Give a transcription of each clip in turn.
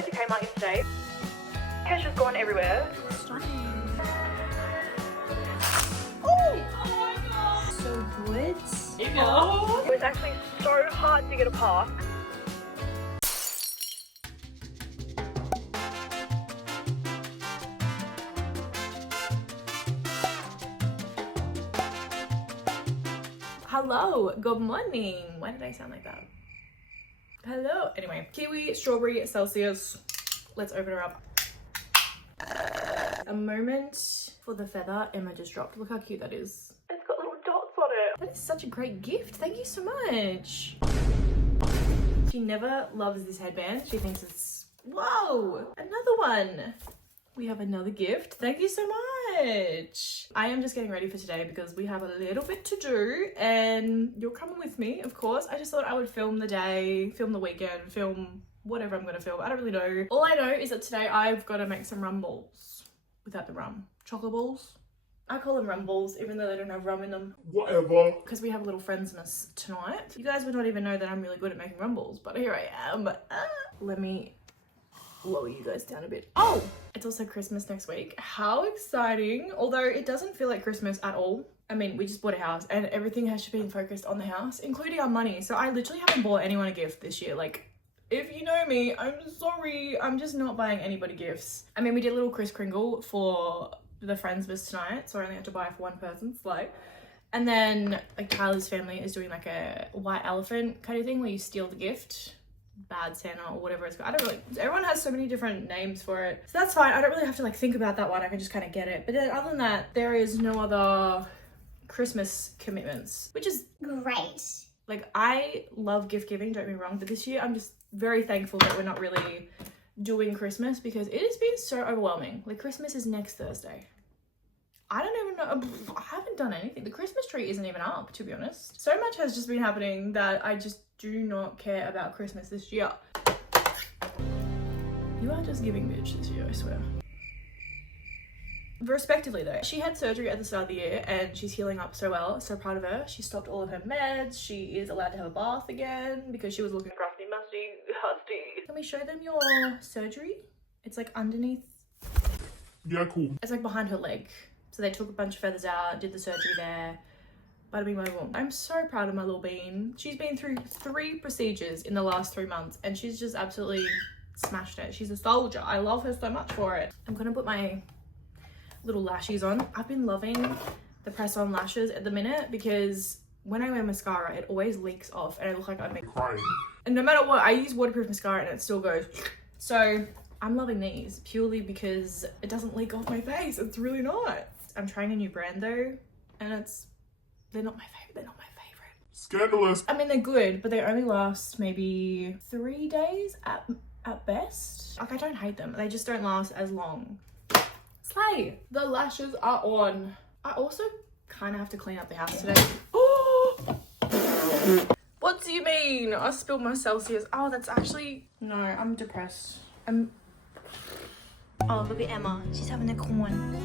went to Kmart yesterday. Cash has gone everywhere. Stunning. Oh! So good. Oh. It was actually so hard to get a park. Hello, good morning. Why did I sound like that? Hello. Anyway, kiwi, strawberry, Celsius. Let's open her up. A moment for the feather Emma just dropped. Look how cute that is. It's got little dots on it. That is such a great gift. Thank you so much. She never loves this headband. She thinks it's... Whoa! Another one. We have another gift. Thank you so much. I am just getting ready for today because we have a little bit to do and you're coming with me, of course. I just thought I would film the day, film the weekend, film whatever I'm gonna film. I don't really know. All I know is that today I've got to make some rumballs without the rum. Chocolate balls. I call them rumballs even though they don't have rum in them. Whatever. Because we have a little Friendsmas tonight. You guys would not even know that I'm really good at making rumballs, but here I am. Let me lower you guys down a bit. Oh, it's also Christmas next week. How exciting. Although it doesn't feel like Christmas at all. I mean, we just bought a house and everything has been focused on the house, including our money. So I literally haven't bought anyone a gift this year. Like, if you know me, I'm sorry. I'm just not buying anybody gifts. I mean, we did a little Kris Kringle for the Friendsmas tonight. So I only had to buy for one person, slow. And then like Tyler's family is doing like a white elephant kind of thing where you steal the gift. Bad Santa or whatever it's called. I don't really, everyone has so many different names for it, so that's fine. I don't really have to like think about that one. I can just kind of get it. But then other than that, there is no other Christmas commitments, which is great. Like, I love gift giving, don't get me wrong, but this year I'm just very thankful that we're not really doing Christmas because it has been so overwhelming. Like, Christmas is next Thursday. I don't even know. I haven't done anything. The Christmas tree isn't even up, to be honest. So much has just been happening that I just do not care about Christmas this year. You are just giving bitch this year, I swear. Respectively though, she had surgery at the start of the year and she's healing up so well. So proud of her. She stopped all of her meds. She is allowed to have a bath again because she was looking crusty, musty, husty. Can we show them your surgery? It's like underneath. Yeah, cool. It's like behind her leg. So they took a bunch of feathers out, did the surgery there. Bada bing, bada boom. I'm so proud of my little bean. She's been through 3 procedures in the last 3 months and she's just absolutely smashed it. She's a soldier. I love her so much for it. I'm gonna put my little lashes on. I've been loving the press-on lashes at the minute because when I wear mascara, it always leaks off and I look like I'm Crying. And no matter what, I use waterproof mascara and it still goes. So I'm loving these purely because it doesn't leak off my face. It's really nice. I'm trying a new brand though, and they're not my favorite. They're not my favorite. Scandalous. I mean, they're good, but they only last maybe 3 days at best. Like, I don't hate them. They just don't last as long. Slay. The lashes are on. I also kind of have to clean up the house today. Oh! What do you mean? I spilled my Celsius. Oh, that's actually... No, I'm depressed. Oh, look at Emma. She's having a corn.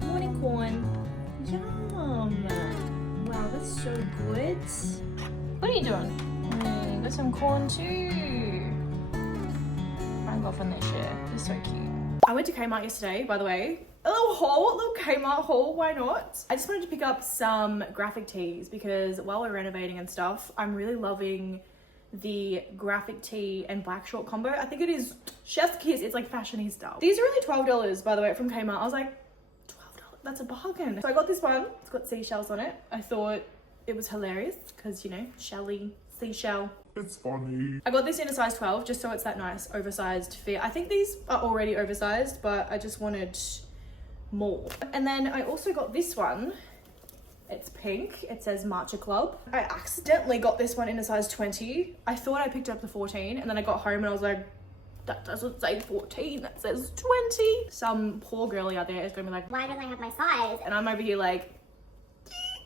Morning corn. Yum. Wow, that's so good. What are you doing? You got some corn too. I'm off on this share. They're so cute. I went to Kmart yesterday, by the way. A little Kmart haul, why not? I just wanted to pick up some graphic tees because while we're renovating and stuff, I'm really loving the graphic tee and black short combo. I think it is chef's kiss. It's like fashionista. These are only $12, by the way, from Kmart. I was like, $12, that's a bargain. So I got this one. It's got seashells on it. I thought it was hilarious because, you know, Shelly, seashell. It's funny. I got this in a size 12 just so it's that nice oversized fit. I think these are already oversized, but I just wanted more. And then I also got this one. It's pink. It says Matcha Club. I accidentally got this one in a size 20. I thought I picked up the 14 and then I got home and I was like, that doesn't say 14, that says 20. Some poor girlie out there is gonna be like, why don't I have my size? and I'm over here like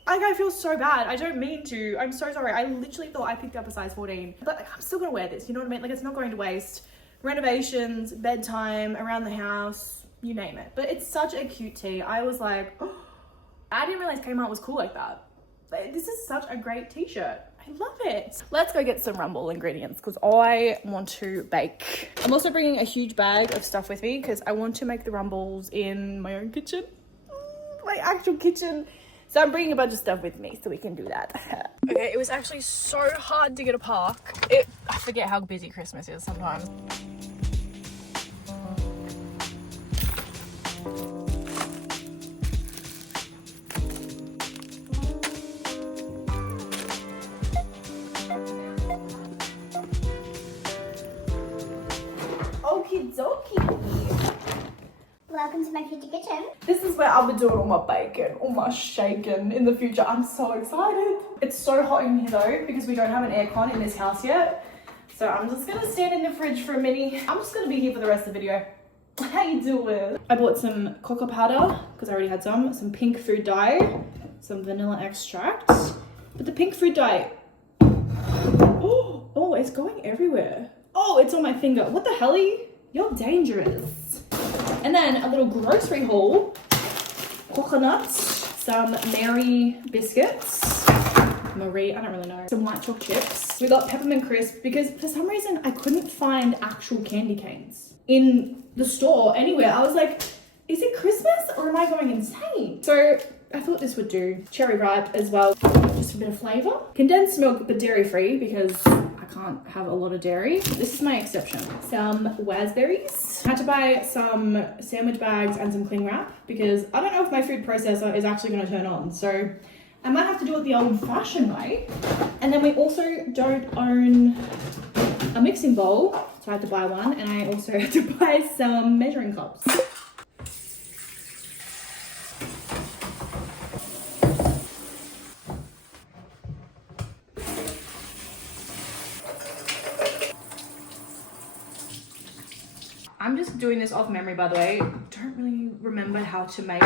I feel so bad. I don't mean to. I'm so sorry. I literally thought I picked up a size 14, but like, I'm still gonna wear this. You know what I mean? Like, it's not going to waste. Renovations, bedtime, around the house, you name it. But it's such a cute tee. I was like, oh, I didn't realize Kmart was cool like that. This is such a great t-shirt. I love it. Let's go get some rumble ingredients because I want to bake. I'm also bringing a huge bag of stuff with me because I want to make the rumbles in my own kitchen. My actual kitchen. So I'm bringing a bunch of stuff with me so we can do that. Okay, it was actually so hard to get a park. I forget how busy Christmas is sometimes. Okie dokie. Welcome to my future kitchen. This is where I'll be doing all my baking, all my shaking in the future. I'm so excited. It's so hot in here though because we don't have an aircon in this house yet. So I'm just gonna stand in the fridge for a minute. I'm just gonna be here for the rest of the video. How you doing? I bought some cocoa powder because I already had some pink food dye, some vanilla extract. But the pink food dye, oh, it's going everywhere. Oh, it's on my finger. What the helly? You're dangerous. And then a little grocery haul. Coconuts, some Mary biscuits. Marie, I don't really know. Some white chalk chips. We got peppermint crisp because for some reason I couldn't find actual candy canes in the store anywhere. I was like, is it Christmas or am I going insane? So I thought this would do. Cherry ripe as well, just a bit of flavor. Condensed milk, but dairy free because I can't have a lot of dairy. This is my exception. Some raspberries. I had to buy some sandwich bags and some cling wrap because I don't know if my food processor is actually going to turn on. So I might have to do it the old fashioned way. And then we also don't own a mixing bowl. So I had to buy one, and I also had to buy some measuring cups. I'm just doing this off memory, by the way. Don't really remember how to make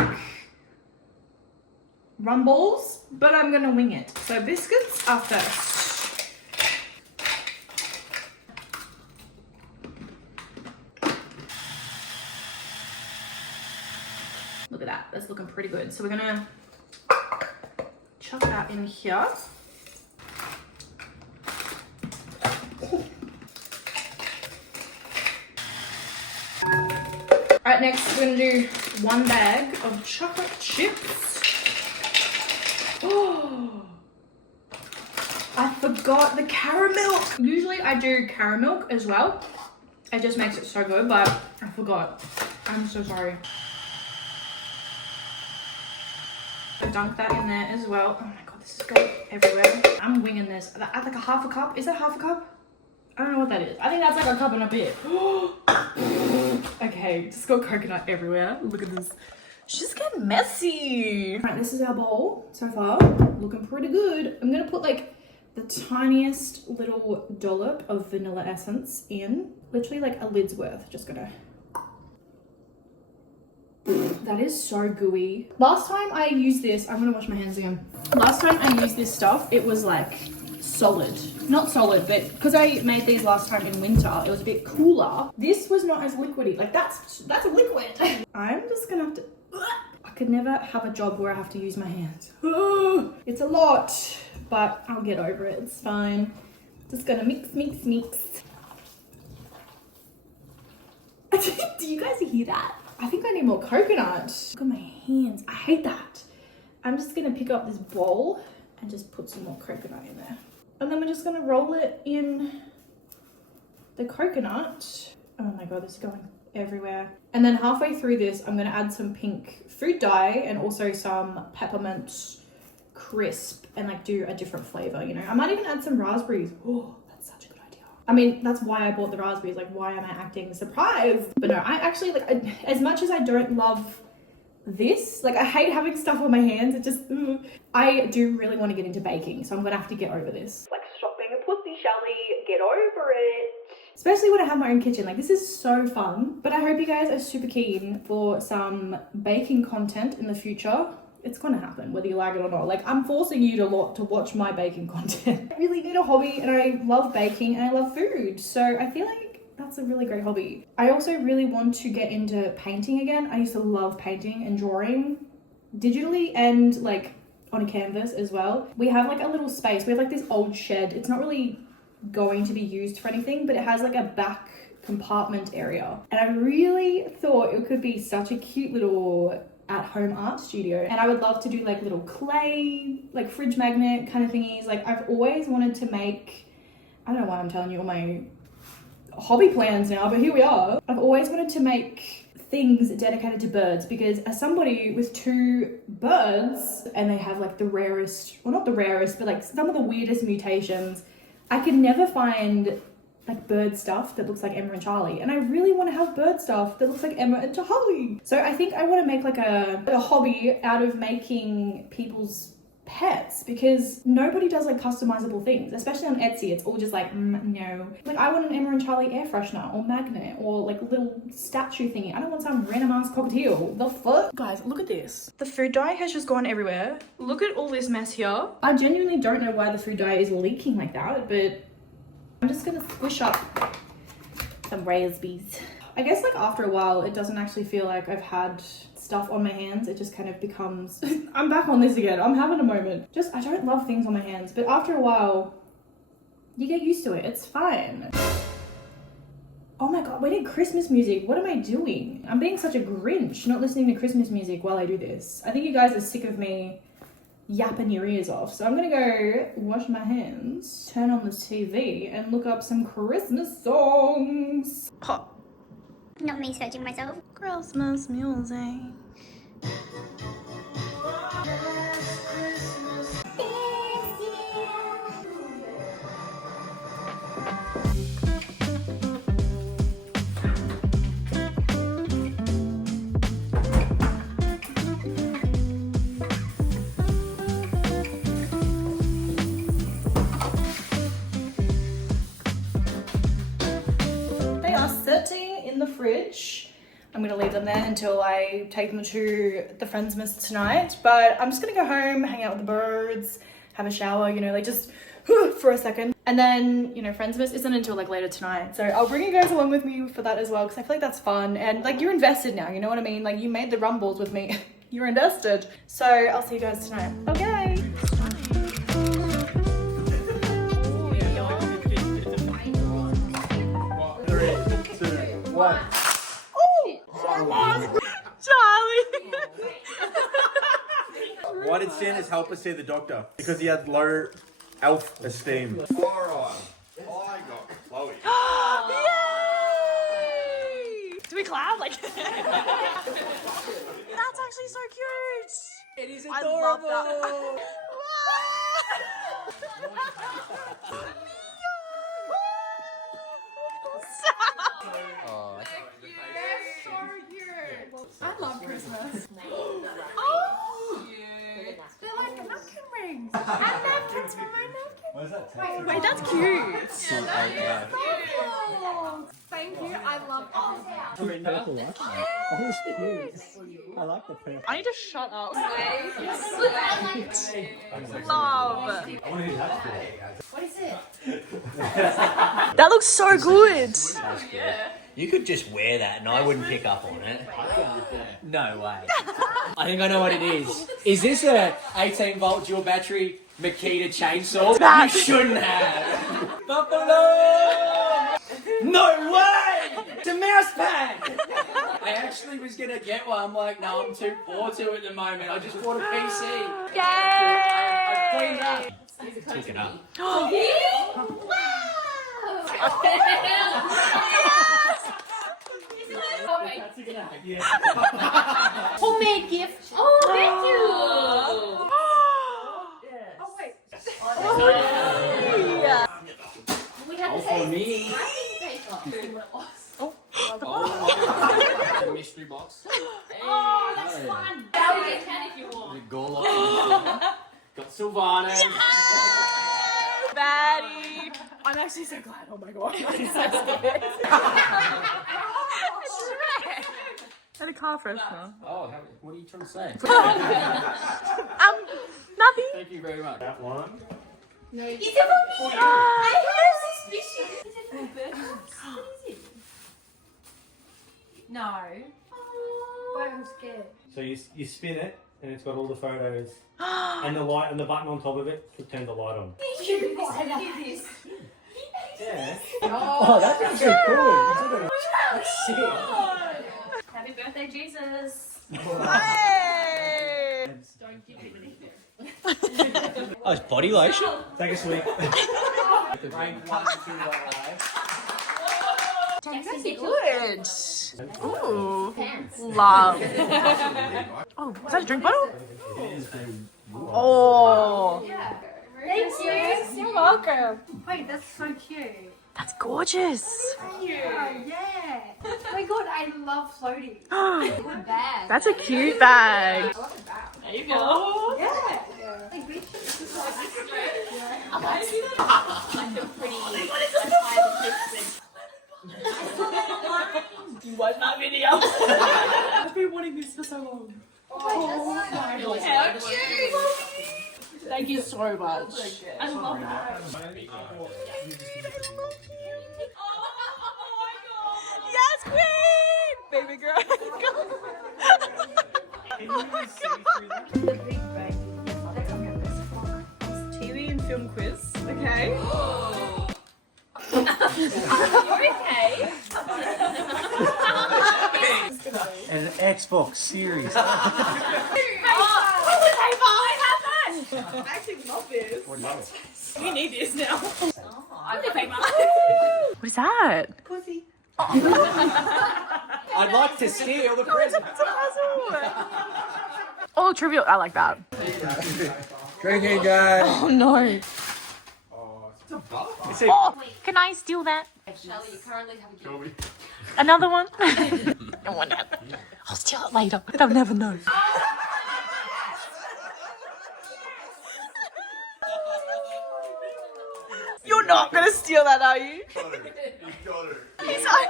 rumballs, but I'm gonna wing it. So biscuits are first. Look at that, that's looking pretty good. So we're gonna chuck that in here. Alright, next we're gonna do 1 bag of chocolate chips. Oh, I forgot the caramel. Usually I do caramel as well. It just makes it so good, but I forgot. I'm so sorry. I dunked that in there as well. Oh my god, this is going everywhere. I'm winging this. Like a half a cup. Is that half a cup? I don't know what that is. I think that's like a cup and a bit. Okay, just got coconut everywhere. Look at this. She's just getting messy. All right, this is our bowl so far. Looking pretty good. I'm gonna put like the tiniest little dollop of vanilla essence in. Literally like a lid's worth. Just gonna. That is so gooey. Last time I used this, I'm gonna wash my hands again. Last time I used this stuff, it was like solid. Not solid, but because I made these last time in winter, it was a bit cooler. This was not as liquidy. Like that's a liquid. I'm just gonna have to, I could never have a job where I have to use my hands. It's a lot, but I'll get over it. It's fine. Just gonna mix. Do you guys hear that? I think I need more coconut. Look at my hands. I hate that. I'm just gonna pick up this bowl and just put some more coconut in there. And then we're just gonna roll it in the coconut. Oh my god, this is going everywhere. And then halfway through this, I'm gonna add some pink food dye and also some peppermint crisp and like do a different flavor, you know? I might even add some raspberries. Oh, that's such a good idea. I mean, that's why I bought the raspberries. Like, why am I acting surprised? But no, I actually, like, as much as I don't love this, like, I hate having stuff on my hands. It just, I do really want to get into baking, so I'm gonna have to get over this. Like, stop being a pussy, Shelly. Get over it. Especially when I have my own kitchen. Like, this is so fun. But I hope you guys are super keen for some baking content in the future. It's gonna happen, whether you like it or not. Like, I'm forcing you to watch my baking content. I really need a hobby, and I love baking, and I love food. So I feel like that's a really great hobby. I also really want to get into painting again. I used to love painting and drawing digitally and like on a canvas as well. We have like a little space. We have like this old shed. It's not really going to be used for anything, but it has like a back compartment area. And I really thought it could be such a cute little at-home art studio. And I would love to do like little clay, like fridge magnet kind of thingies. Like I've always wanted to make, I don't know why I'm telling you all my hobby plans now, but here we are. I've always wanted to make things dedicated to birds, because as somebody with 2 birds and they have like the rarest, well not the rarest, but like some of the weirdest mutations, I could never find like bird stuff that looks like Emma and Charlie, and I really want to have bird stuff that looks like Emma and Charlie. So I think I want to make like a hobby out of making people's pets, because nobody does like customizable things, especially on Etsy. It's all just like no, like I want an Emma and Charlie air freshener or magnet or like little statue thingy. I don't want some random ass cockatiel. The fuck? Guys, look at this. The food dye has just gone everywhere. Look at all this mess here. I genuinely don't know why the food dye is leaking like that, but I'm just gonna squish up some raspberries. I guess like after a while it doesn't actually feel like I've had stuff on my hands. It just kind of becomes I'm back on this again. I'm having a moment. I don't love things on my hands, but after a while you get used to it. It's fine. Oh my god, we need Christmas music. What am I doing? I'm being such a Grinch not listening to Christmas music while I do this. I think you guys are sick of me yapping your ears off. So I'm gonna go wash my hands, turn on the TV and look up some Christmas songs. Oh. Not me searching myself. Christmas music. They are sitting in the fridge. I'm gonna leave them there until I take them to the Friendsmas tonight. But I'm just gonna go home, hang out with the birds, have a shower, you know, like just for a second. And then, you know, Friendsmas isn't until like later tonight. So I'll bring you guys along with me for that as well, because I feel like that's fun. And like you're invested now, you know what I mean? Like you made the rumballs with me. You're invested. So I'll see you guys tonight. Okay. 3, 2, 1. Charlie! Why did Santa's help us see the doctor? Because he had low elf esteem. Alright, I got Chloe. Yay! Do we clap? Like that's actually so cute! It is I love that. I love Christmas. Oh! They're like napkin rings. And napkins for my napkin. Wait, that's cute. Thank you. I love I like the purple. I need to shut up. Love. What is it? That looks so good. You could just wear that and I wouldn't pick up on it. No way. I think I know what it is. Is this a 18-volt dual battery Makita chainsaw? You shouldn't have. Buffalo! No way! It's a mouse pad! I actually was gonna get one. I'm like, no, I'm too poor to at the moment. I just bought a PC. Yay! I cleaned up. Pick it up. Homemade gift. Oh, thank you. Oh wait. We have Oh, to for me. A mystery box. Oh, that's fun. That would get 10 if you want. The goal of got Sylvanas. Batty. I'm actually so glad. Oh my god. I'm so scared. And a car freshener. Oh, what are you trying to say? Nothing. Thank you very much. That one. Is it for me? I have suspicion. Is it for my birthday? What is it? No. Oh. I'm scared. So you spin it and it's got all the photos. And the light and the button on top of it should turn the light on. Yeah. Oh, that's actually cool. That's sick. Happy birthday, Jesus. Hey! Don't give it anything. Oh, it's body lotion. Take a sweep. Good. Ooh. Love. Oh, was that a drink bottle? Oh. Thank you. You're welcome. Wait, that's so cute. That's gorgeous. Yeah. Oh my god, I love floating. Bag. That's a cute bag. There you go. Yeah. You watched my video. I've been wanting this for so long. How cute. Thank you so much. I love that. Yes, queen! Baby girl. Oh my god. TV and film quiz. Okay. An Xbox Series. I actually love this. We need this now. What is that? Pussy. I'd like to steal the present. It's a puzzle. Oh, trivial. I like that. Drinking game. Oh no. Oh, can I steal that? Shelly, you currently have a gift. Another one? I want that. I'll steal it later. They'll never know. You're not gonna steal that, are you? He's got it. He's like,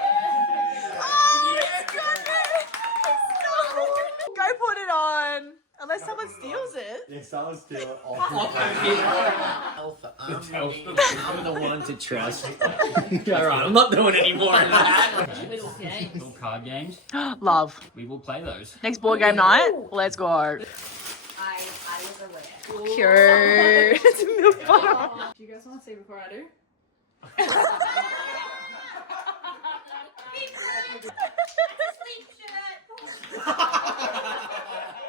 oh, he's got it. Stop. Go put it on. Unless someone steals it. Yeah, someone steal it off. I'm the one to trust. Alright, I'm not doing any more of that. Little game. Little card games. Love. We will play those. Next board game night. Let's go. I was aware. Cute. It's a milk bottle. Do you guys want to see before I do?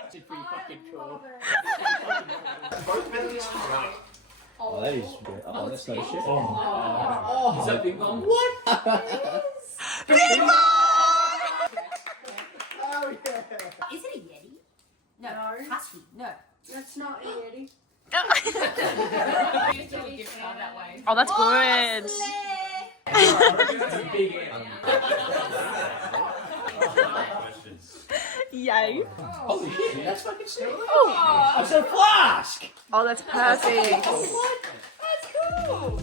It's pretty fucking cool. Oh, that is good. Oh, that's not a shit. Oh, is that big bomb? What? Big Mom! Is it a Yeti? No. Husky. No. That's not a Yeti. Oh, that's good. Big Yay. Holy shit, that's fucking sick. Oh, it's a flask. Oh, that's perfect. What? That's cool.